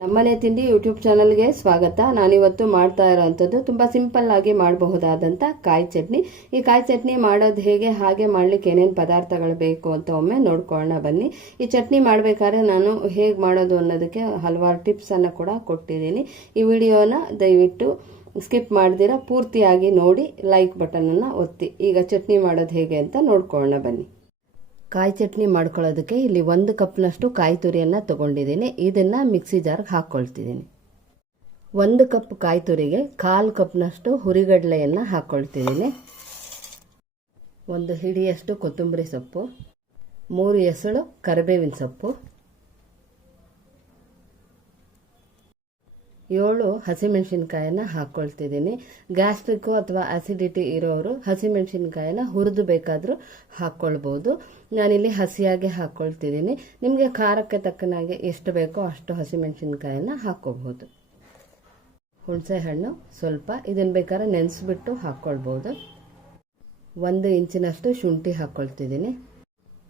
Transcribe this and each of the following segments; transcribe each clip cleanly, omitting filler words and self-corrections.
ನಮ್ಮನೆ ತಿಂಡಿ ಯೂಟ್ಯೂಬ್ ಚಾನಲ್ಗೆ ಸ್ವಾಗತ. ನಾನಿವತ್ತು ಮಾಡ್ತಾ ಇರೋವಂಥದ್ದು ತುಂಬ ಸಿಂಪಲ್ ಆಗಿ ಮಾಡಬಹುದಾದಂಥ ಕಾಯಿ ಚಟ್ನಿ. ಈ ಕಾಯಿ ಚಟ್ನಿ ಮಾಡೋದು ಹೇಗೆ, ಹಾಗೆ ಮಾಡಲಿಕ್ಕೆ ಏನೇನು ಪದಾರ್ಥಗಳು ಬೇಕು ಅಂತ ಒಮ್ಮೆ ನೋಡ್ಕೊಳ್ಳೋಣ ಬನ್ನಿ. ಈ ಚಟ್ನಿ ಮಾಡಬೇಕಾದ್ರೆ ನಾನು ಹೇಗೆ ಮಾಡೋದು ಅನ್ನೋದಕ್ಕೆ ಹಲವಾರು ಟಿಪ್ಸನ್ನು ಕೂಡ ಕೊಟ್ಟಿದ್ದೀನಿ. ಈ ವಿಡಿಯೋನ ದಯವಿಟ್ಟು ಸ್ಕಿಪ್ ಮಾಡ್ದಿರ ಪೂರ್ತಿಯಾಗಿ ನೋಡಿ, ಲೈಕ್ ಬಟನನ್ನು ಒತ್ತಿ. ಈಗ ಚಟ್ನಿ ಮಾಡೋದು ಹೇಗೆ ಅಂತ ನೋಡ್ಕೊಳ್ಳೋಣ ಬನ್ನಿ. ಕಾಯಿ ಚಟ್ನಿ ಮಾಡ್ಕೊಳ್ಳೋದಕ್ಕೆ ಇಲ್ಲಿ 1 ಕಪ್ನಷ್ಟು ಕಾಯಿ ತುರಿಯನ್ನು ತೊಗೊಂಡಿದ್ದೀನಿ. ಇದನ್ನು ಮಿಕ್ಸಿ ಜಾರ್ಗೆ ಹಾಕ್ಕೊಳ್ತಿದ್ದೀನಿ. 1 ಕಪ್ ಕಾಯಿ ತುರಿಗೆ 1/4 ಕಪ್ನಷ್ಟು ಹುರಿಗಡಲೆಯನ್ನು ಹಾಕ್ಕೊಳ್ತಿದ್ದೀನಿ. 1 ಹಿಡಿಯಷ್ಟು ಕೊತ್ತಂಬರಿ ಸೊಪ್ಪು, 3 ಎಸಳು ಕರಿಬೇವಿನ ಸೊಪ್ಪು, 7 ಹಸಿಮೆಣಸಿನ್ಕಾಯನ್ನು ಹಾಕ್ಕೊಳ್ತಿದ್ದೀನಿ. ಗ್ಯಾಸ್ಟ್ರಿಕ್ಕು ಅಥವಾ ಆಸಿಡಿಟಿ ಇರೋರು ಹಸಿಮೆಣಸಿನ್ಕಾಯನ್ನು ಹುರಿದು ಬೇಕಾದರೂ ಹಾಕ್ಕೊಳ್ಬೋದು. ನಾನಿಲ್ಲಿ ಹಸಿಯಾಗಿ ಹಾಕ್ಕೊಳ್ತಿದ್ದೀನಿ. ನಿಮಗೆ ಖಾರಕ್ಕೆ ತಕ್ಕನಾಗೆ ಎಷ್ಟು ಬೇಕೋ ಅಷ್ಟು ಹಸಿಮೆಣಸಿನ್ಕಾಯನ್ನು ಹಾಕ್ಕೋಬಹುದು. ಹುಣಸೆ ಹಣ್ಣು ಸ್ವಲ್ಪ, ಇದನ್ನು ಬೇಕಾದ್ರೆ ನೆನೆಸ್ಬಿಟ್ಟು ಹಾಕ್ಕೊಳ್ಬೋದು. 1 ಇಂಚಿನಷ್ಟು ಶುಂಠಿ ಹಾಕ್ಕೊಳ್ತಿದ್ದೀನಿ.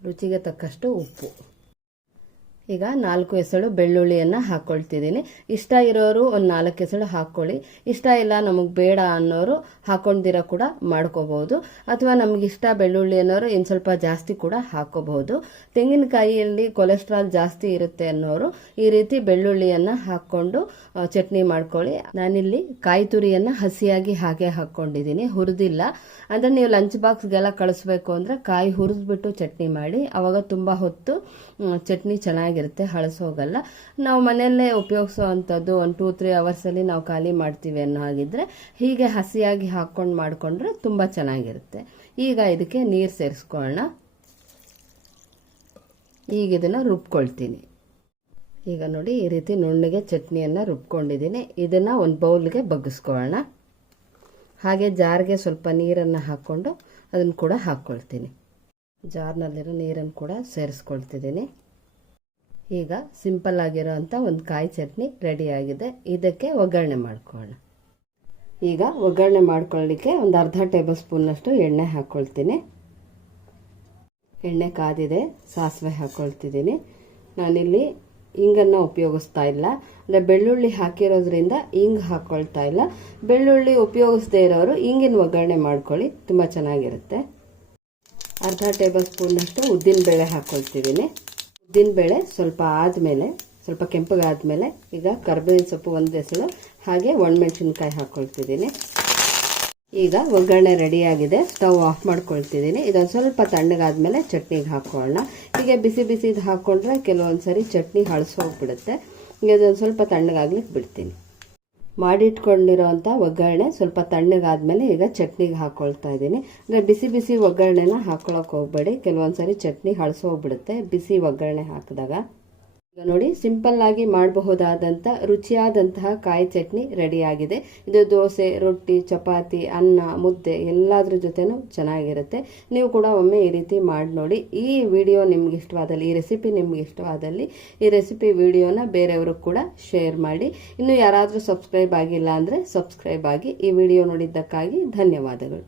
ರುಚಿಗೆ ತಕ್ಕಷ್ಟು ಉಪ್ಪು. ಈಗ 4 ಎಸಳು ಬೆಳ್ಳುಳ್ಳಿಯನ್ನು ಹಾಕ್ಕೊಳ್ತಿದ್ದೀನಿ. ಇಷ್ಟ ಇರೋರು ಒಂದು 4 ಎಸಳು ಹಾಕ್ಕೊಳ್ಳಿ. ಇಷ್ಟ ಇಲ್ಲ ನಮಗೆ ಬೇಡ ಅನ್ನೋರು ಹಾಕ್ಕೊಂಡಿರೋ ಕೂಡ ಮಾಡ್ಕೋಬಹುದು. ಅಥವಾ ನಮಗಿಷ್ಟ ಬೆಳ್ಳುಳ್ಳಿ ಅನ್ನೋರು ಇನ್ನು ಸ್ವಲ್ಪ ಜಾಸ್ತಿ ಕೂಡ ಹಾಕ್ಕೋಬಹುದು. ತೆಂಗಿನಕಾಯಿಯಲ್ಲಿ ಕೊಲೆಸ್ಟ್ರಾಲ್ ಜಾಸ್ತಿ ಇರುತ್ತೆ ಅನ್ನೋರು ಈ ರೀತಿ ಬೆಳ್ಳುಳ್ಳಿಯನ್ನು ಹಾಕ್ಕೊಂಡು ಚಟ್ನಿ ಮಾಡ್ಕೊಳ್ಳಿ. ನಾನಿಲ್ಲಿ ಕಾಯಿ ತುರಿಯನ್ನು ಹಸಿಯಾಗಿ ಹಾಗೆ ಹಾಕ್ಕೊಂಡಿದ್ದೀನಿ, ಹುರಿದಿಲ್ಲ. ಅಂದರೆ ನೀವು ಲಂಚ್ ಬಾಕ್ಸ್ಗೆಲ್ಲ ಕಳಿಸ್ಬೇಕು ಅಂದರೆ ಕಾಯಿ ಹುರಿದ್ಬಿಟ್ಟು ಚಟ್ನಿ ಮಾಡಿ, ಆವಾಗ ತುಂಬ ಹೊತ್ತು ಚಟ್ನಿ ಚೆನ್ನಾಗಿರುತ್ತೆ, ಹಳಸೋಗಲ್ಲ. ನಾವು ಮನೆಯಲ್ಲೇ ಉಪಯೋಗಿಸೋ ಅಂಥದ್ದು 1-2-3 ಅವರ್ಸಲ್ಲಿ ನಾವು ಖಾಲಿ ಮಾಡ್ತೀವಿ ಅನ್ನೋ ಹಾಗಿದ್ರೆ ಹೀಗೆ ಹಸಿಯಾಗಿ ಹಾಕ್ಕೊಂಡು ಮಾಡಿಕೊಂಡ್ರೆ ತುಂಬ ಚೆನ್ನಾಗಿರುತ್ತೆ. ಈಗ ಇದಕ್ಕೆ ನೀರು ಸೇರಿಸ್ಕೊಳ್ಳೋಣ. ಈಗ ಇದನ್ನು ರುಬ್ಕೊಳ್ತೀನಿ. ಈಗ ನೋಡಿ, ಈ ರೀತಿ ನುಣ್ಣಗೆ ಚಟ್ನಿಯನ್ನು ರುಬ್ಕೊಂಡಿದ್ದೀನಿ. ಇದನ್ನು ಒಂದು ಬೌಲ್ಗೆ ಬಗ್ಗಿಸ್ಕೊಳ್ಳೋಣ. ಹಾಗೆ ಜಾರ್ಗೆ ಸ್ವಲ್ಪ ನೀರನ್ನು ಹಾಕ್ಕೊಂಡು ಅದನ್ನು ಕೂಡ ಹಾಕ್ಕೊಳ್ತೀನಿ. ಜಾರ್ನಲ್ಲಿರೋ ನೀರನ್ನು ಕೂಡ ಸೇರಿಸ್ಕೊಳ್ತಿದ್ದೀನಿ. ಈಗ ಸಿಂಪಲ್ ಆಗಿರೋಂಥ ಒಂದು ಕಾಯಿ ಚಟ್ನಿ ರೆಡಿಯಾಗಿದೆ. ಇದಕ್ಕೆ ಒಗ್ಗರಣೆ ಮಾಡ್ಕೊಳ್ಳೋಣ. ಈಗ ಒಗ್ಗರಣೆ ಮಾಡ್ಕೊಳ್ಳಿಕ್ಕೆ ಒಂದು ಅರ್ಧ ಟೇಬಲ್ ಸ್ಪೂನ್ನಷ್ಟು ಎಣ್ಣೆ ಹಾಕ್ಕೊಳ್ತೀನಿ. ಎಣ್ಣೆ ಕಾದಿದೆ, ಸಾಸಿವೆ ಹಾಕ್ಕೊಳ್ತಿದ್ದೀನಿ. ನಾನಿಲ್ಲಿ ಇಂಗನ್ನು ಉಪಯೋಗಿಸ್ತಾ ಇಲ್ಲ, ಅಂದರೆ ಬೆಳ್ಳುಳ್ಳಿ ಹಾಕಿರೋದ್ರಿಂದ ಇಂಗು ಹಾಕ್ಕೊಳ್ತಾ ಇಲ್ಲ. ಬೆಳ್ಳುಳ್ಳಿ ಉಪಯೋಗಿಸದೇ ಇರೋರು ಇಂಗಿನ ಒಗ್ಗರಣೆ ಮಾಡ್ಕೊಳ್ಳಿ, ತುಂಬ ಚೆನ್ನಾಗಿರುತ್ತೆ. ಅರ್ಧ ಟೇಬಲ್ ಸ್ಪೂನ್ನಷ್ಟು ಉದ್ದಿನಬೇಳೆ ಹಾಕ್ಕೊಳ್ತಿದ್ದೀನಿ. ಉದ್ದಿನಬೇಳೆ ಸ್ವಲ್ಪ ಆದಮೇಲೆ, ಸ್ವಲ್ಪ ಕೆಂಪಗಾದ್ಮೇಲೆ ಈಗ ಕರಿಬೇವಿನ ಸೊಪ್ಪು 1 ಎಸಳು, ಹಾಗೆ ಒಣಮೆಣಸಿನ್ಕಾಯಿ ಹಾಕ್ಕೊಳ್ತಿದ್ದೀನಿ. ಈಗ ಒಗ್ಗರಣೆ ರೆಡಿಯಾಗಿದೆ. ಸ್ಟವ್ ಆಫ್ ಮಾಡ್ಕೊಳ್ತಿದ್ದೀನಿ. ಇದೊಂದು ಸ್ವಲ್ಪ ತಣ್ಣಗಾದ್ಮೇಲೆ ಚಟ್ನಿಗೆ ಹಾಕ್ಕೊಳ್ಳೋಣ. ಹೀಗೆ ಬಿಸಿ ಬಿಸಿದು ಹಾಕ್ಕೊಂಡ್ರೆ ಕೆಲವೊಂದು ಸರಿ ಚಟ್ನಿ ಹಳಸೋಗ್ಬಿಡುತ್ತೆ. ಈಗ ಇದೊಂದು ಸ್ವಲ್ಪ ತಣ್ಣಗಾಗ್ಲಿಕ್ಕೆ ಬಿಡ್ತೀನಿ. ಮಾಡಿಟ್ಕೊಂಡಿರೋಂಥ ಒಗ್ಗರಣೆ ಸ್ವಲ್ಪ ತಣ್ಣಗಾದ್ಮೇಲೆ ಈಗ ಚಟ್ನಿಗೆ ಹಾಕ್ಕೊಳ್ತಾ ಇದ್ದೀನಿ. ಅಂದರೆ ಬಿಸಿ ಬಿಸಿ ಒಗ್ಗರಣೆನ ಹಾಕ್ಕೊಳಕ್ಕೆ ಹೋಗಬೇಡಿ, ಕೆಲವೊಂದು ಸರಿ ಚಟ್ನಿ ಹಳಸೋಗ್ಬಿಡುತ್ತೆ ಬಿಸಿ ಒಗ್ಗರಣೆ ಹಾಕಿದಾಗ. ಈಗ ನೋಡಿ, ಸಿಂಪಲ್ ಆಗಿ ಮಾಡಬಹುದಾದಂಥ ರುಚಿಯಾದಂತಹ ಕಾಯಿ ಚಟ್ನಿ ರೆಡಿಯಾಗಿದೆ. ಇದು ದೋಸೆ, ರೊಟ್ಟಿ, ಚಪಾತಿ, ಅನ್ನ, ಮುದ್ದೆ ಎಲ್ಲದ್ರ ಜೊತೆನೂ ಚೆನ್ನಾಗಿರುತ್ತೆ. ನೀವು ಕೂಡ ಒಮ್ಮೆ ಈ ರೀತಿ ಮಾಡಿ ನೋಡಿ. ಈ ವಿಡಿಯೋ ನಿಮ್ಗೆ ಇಷ್ಟವಾದಲ್ಲಿ, ಈ ರೆಸಿಪಿ ನಿಮ್ಗೆ ಇಷ್ಟವಾದಲ್ಲಿ ಈ ರೆಸಿಪಿ ವಿಡಿಯೋನ ಬೇರೆಯವ್ರಿಗೆ ಕೂಡ ಶೇರ್ ಮಾಡಿ. ಇನ್ನು ಯಾರಾದರೂ ಸಬ್ಸ್ಕ್ರೈಬ್ ಆಗಿಲ್ಲ ಅಂದರೆ ಸಬ್ಸ್ಕ್ರೈಬ್ ಆಗಿ. ಈ ವಿಡಿಯೋ ನೋಡಿದ್ದಕ್ಕಾಗಿ ಧನ್ಯವಾದಗಳು.